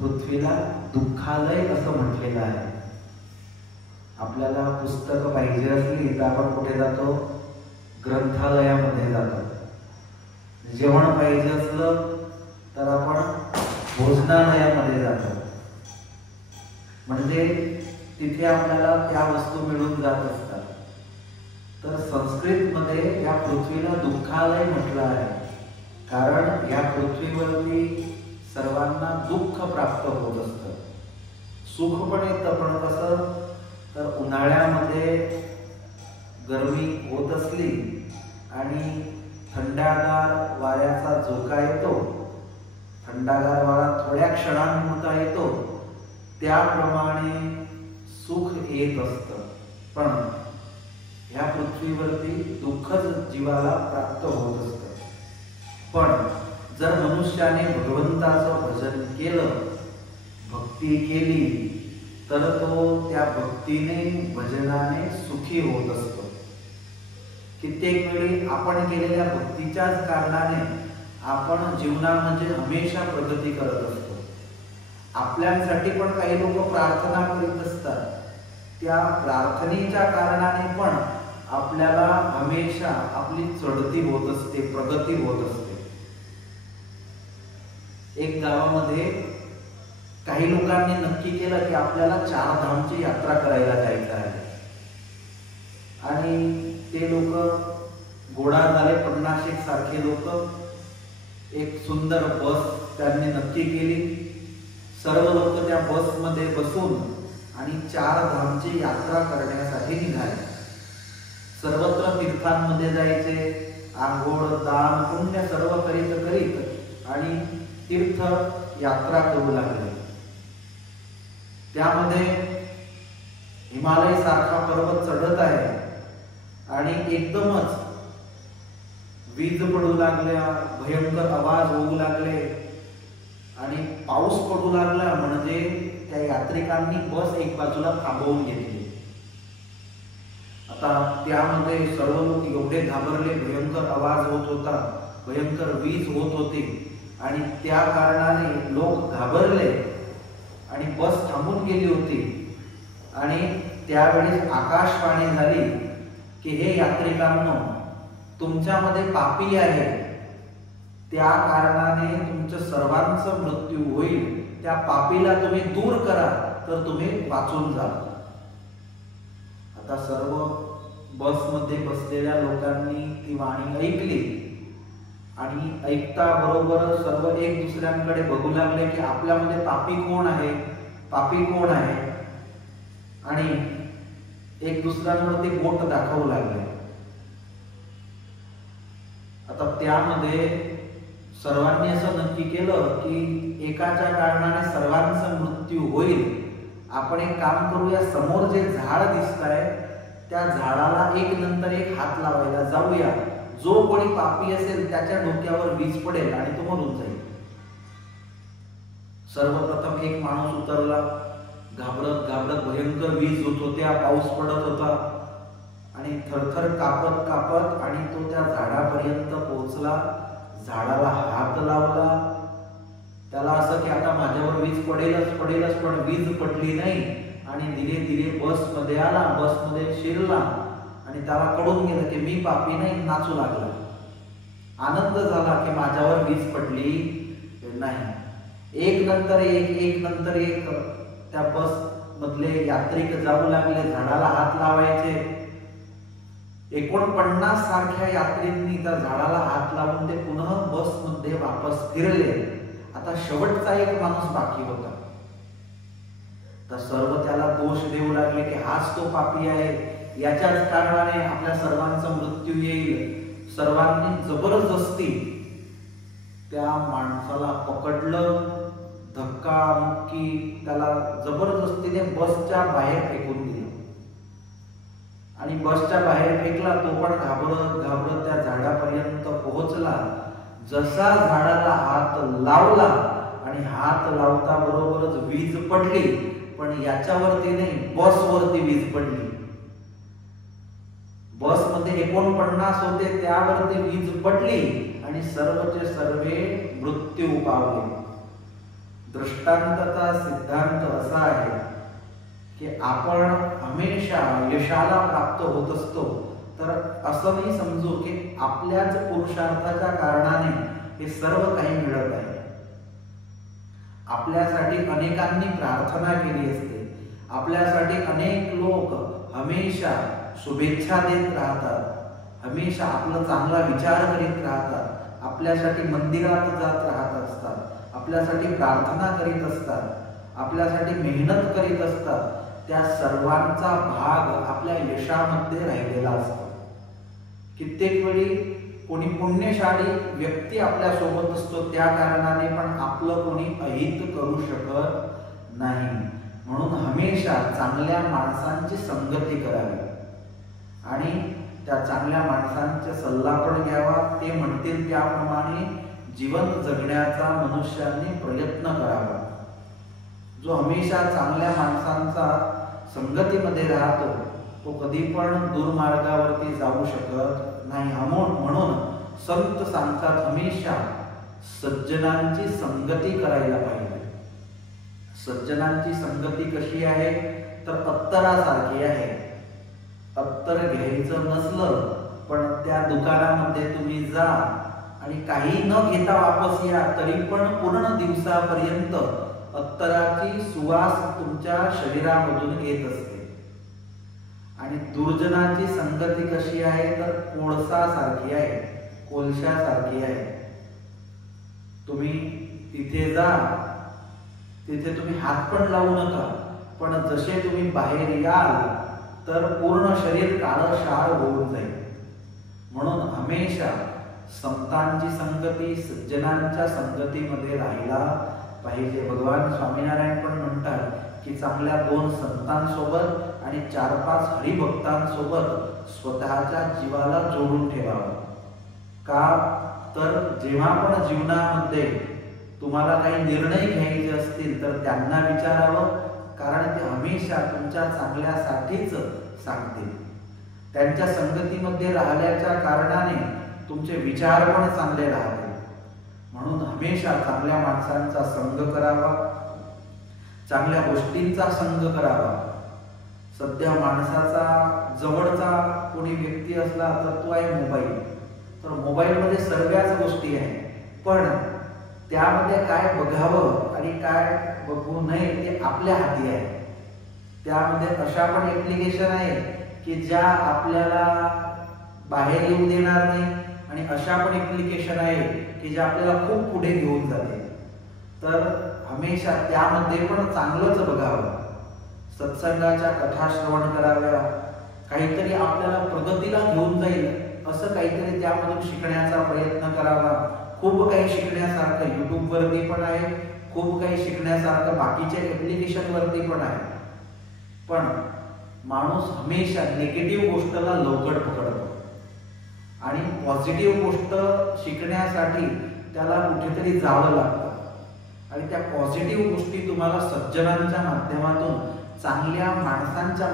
पृथ्वीला दुःखालय असं म्हटलेलं आहे. आपल्याला पुस्तकं पाहिजे असली तर आपण कुठे जातो? ग्रंथालयामध्ये जातो. जेवण पाहिजे असलं तर आपण भोजनालयामध्ये जातो. म्हणजे तिथे आपल्याला त्या वस्तू मिळून जात असतात. तर संस्कृतमध्ये या पृथ्वीला दुःखालय म्हटलं आहे, कारण या पृथ्वीवरती सर्वांना दुःख प्राप्त होत असतं. सुख पण येतं, पण कसं तर उन्हाळ्यामध्ये गरमी होत असली आणि थंडगार वाऱ्याचा झोका येतो, थंडगार वारा थोड्या क्षणांपुरता येतो, त्याप्रमाणे सुख येत असतं. पण या पृथ्वीवरती दुःखच जीवाला प्राप्त होत असतं. पण जर मनुष्याने भगवंताचं भजन केलं, भक्ती केली, तर तो त्या भक्तीने भजनाने सुखी होत असतो. कित्येक वेळी आपण केलेल्या भक्तीच्याच कारणाने आपण जीवनामध्ये हमेशा प्रगती करत असतो. आपल्यासाठी पण काही लोक प्रार्थना करीत असतात. त्या प्रार्थनेच्या कारणाने पण आपल्याला हमेशा आपली चढती होत असते, प्रगती होत असते. एक गावामध्ये काही लोकांनी नक्की केलं की आपल्याला 4 धामची यात्रा करायला जायचं आहे. आणि ते लोक गोळा झाले, 50 सारखे लोक. एक सुंदर बस त्यांनी नक्की केली. सर्व लोक त्या बसमध्ये बसून आणि 4 धामची यात्रा करण्यासाठी निघाले. सर्वत्र तीर्थांमध्ये जायचे, आंघोळ दान पुण्य सर्व करीत करीत आणि तीर्थ यात्रा करू लागले. त्यामध्ये हिमालय सारखा पर्वत चढत आहे आणि एकदमच वीज पडू लागल्या, भयंकर आवाज होऊ लागले आणि पाऊस पडू लागला. म्हणजे त्या यात्रिकांनी बस एक बाजूला थांबवून घेतली. आता त्यामध्ये सर्व लोक एवढे घाबरले, भयंकर आवाज होत होता, भयंकर वीज होत होती आणि त्या कारणाने लोक घाबरले आणि बस थांबून गेली होती. आणि त्यावेळी आकाशवाणी झाली की हे यात्रिकांनो, तुमच्यामध्ये पापी आहे, त्या कारणाने तुमच्या सर्वांचं मृत्यू होईल. त्या पापीला तुम्ही दूर करा तर तुम्ही वाचून जा. आता सर्व बसमध्ये बसलेल्या लोकांनी ती वाणी ऐकली आणि ऐकता बरोबर सर्व एक दुसऱ्यांकडे बघू लागले की आपल्यामध्ये पापी कोण आहे, पापी कोण आहे, आणि एक दुसऱ्यांवरती बोट दाखवू लागले. आता त्यामध्ये सर्वांनी असं नक्की केलं की एकाच्या कारणाने सर्वांचा मृत्यू होईल. आपण एक काम करूया, समोर जे झाड दिसतंय त्या झाडाला एक नंतर एक हात लावायला जाऊया. जो कोणी पापी असेल त्याच्या डोक्यावर वीज पडेल आणि तो मरून जाईल. सर्वप्रथम एक माणूस उतरला. घाबरत घाबरत, भयंकर वीज होत होत्या, पाऊस पडत होता आणि थरथर कापत कापत आणि तो त्या झाडापर्यंत पोहोचला. झाडाला हात लावला. त्याला असं की आता माझ्यावर वीज पडेलच पडेलच, पण वीज पडली नाही आणि धीरे धीरे बसमध्ये आला, बसमध्ये शिरला आणि त्याला कळून गेलं की मी पापी नाही. नाचू लागला, आनंद झाला की माझ्यावर वीज पडली नाही. एक नंतर एक, एक नंतर एक त्या बस मधले यात्रिक जाऊ लागले, झाडाला हात लावायचे. 49 सारख्या यात्रींनी त्या झाडाला हात लावून ते पुन्हा बसमध्ये वापस फिरले. आता शेवटचा एक माणूस बाकी होता. तर सर्व त्याला दोष देऊ लागले की हाच तो पापी आहे, याच्याच कारणाने आपल्या सर्वांचा मृत्यू येईल. सर्वांनी जबरदस्ती त्या माणसाला पकडलं, धक्कामुक्की त्याला जबरदस्तीने बसच्या बाहेर फेकून दिलं. आणि बसच्या बाहेर फेकला. तो पण घाबरत घाबरत त्या झाडापर्यंत पोहोचला. जसा झाडाला हात लावला आणि हात लावता बरोबरच वीज पडली, पण याच्यावरती नाही, बसवरती वीज पडली. बसमध्ये 49 होते, त्यावरती वीज पडली आणि सर्वचे सर्व मृत्यू पावले. दृष्टांताचा सिद्धांत असा आहे की आपण हमेशा यशाला प्राप्त होत असतो, तर असं नाही समजू की आपल्याच पुरुषार्थाच्या कारणाने हे सर्व काही मिळत आहे. आपल्यासाठी अनेकांनी प्रार्थना केली असते, आपल्यासाठी अनेक लोक हमेशा शुभेच्छा देत राहतात, हमेशा आपला चांगला विचार करीत राहतात, आपल्यासाठी मंदिरात जात राहत असतात, आपल्यासाठी प्रार्थना करीत असतात, आपल्यासाठी मेहनत करीत असतात. त्या सर्वांचा भाग आपल्या यशामध्ये राहिलेला असतो. कित्येक वेळी कोणी पुण्यशाली व्यक्ती आपल्या सोबत असतो, त्या कारणाने पण आपलं कोणी अहित करू शकत नाही. म्हणून हमेशा चांगल्या माणसांची संगती करावी आणि त्या चांगल्या माणसांचे सल्ला पण घ्यावा. ते म्हणतील त्याप्रमाणे जीवन जगण्याचा मनुष्यांनी प्रयत्न करावा. जो हमेशा चांगल्या माणसांचा संगतीमध्ये राहतो तो कधी पण दुर्मार्गावरती जाऊ शकत नाही. म्हणून संत सांगतात हमेशा सज्जनांची संगती करायला पाहिजे. सज्जनांची संगती कशी आहे तर अत्तरासारखी आहे. अत्तर घ्यायचं नसलं पण त्या दुकानामध्ये तुम्ही जा आणि काही न घेता वापस या, तरी पण पूर्ण दिवसापर्यंत अत्तराची सुवास तुमच्या शरीरामधून येत असते. आणि दुर्जनाची संगती कशी आहे तर कोळसासारखी आहे, कोळशासारखी आहे. तुम्ही तिथे जा, तिथे तुम्ही हात पण लावू नका, पण जसे तुम्ही बाहेर याल तर पूर्ण शरीर काळशार होऊन जाईल. म्हणून हमेशा संतांची संगती, सज्जनांच्या संगतीमध्ये राहायला पाहिजे. भगवान स्वामीनारायण पण म्हणतात की चांगल्या 2 संतांसोबत आणि 4-5 हरिभक्तांसोबत स्वतःच्या जीवाला जोडून ठेवावं. का तर जेव्हा पण जीवनामध्ये तुम्हाला काही निर्णय घ्यायचे असतील तर त्यांना विचारावं, कारण ते हमेशा तुमच्या चांगल्यासाठीच सांगतील. त्यांच्या संगतीमध्ये राहिल्याच्या कारणाने तुमचे विचार पण चांगले राहतील. म्हणून हमेशा चांगल्या माणसांचा संग करावा, चांगल्या गोष्टींचा संग करावा. सध्या माणसाचा जवळचा कोणी व्यक्ती असला तर तो आहे मोबाईल. तर मोबाईलमध्ये सर्वच गोष्टी आहेत, पण त्यामध्ये काय बघावं आणि काय बघू नये ते आपल्या हाती आहे. त्यामध्ये अशा पण ऍप्लिकेशन आहे की ज्या आपल्याला बाहेर येऊ देणार नाही आणि अशा पण ऍप्लिकेशन आहे की जे आपल्याला खूप पुढे घेऊन जाते. तर हमेशा त्यामध्ये पण चांगलंच बघावं. सत्संगाच्या कथा श्रवण कराव्या, काहीतरी आपल्याला प्रगतीला घेऊन जाईल असं काहीतरी त्यामधून शिकण्याचा प्रयत्न करावा. खूप काही शिकण्यासारखं YouTube वरती पण आहे, खूप काही शिकण्यासारखं बाकीच्या ऍप्लिकेशन वरती पण आहे. पण माणूस हमेशा निगेटिव्ह गोष्टला लवकर पकडतो आणि पॉझिटिव्ह गोष्ट शिकण्यासाठी त्याला कुठेतरी जावं लागतं. आणि त्या पॉझिटिव्ह गोष्टी तुम्हाला सज्जनांच्या माध्यमातून, चांगल्या माणसांच्या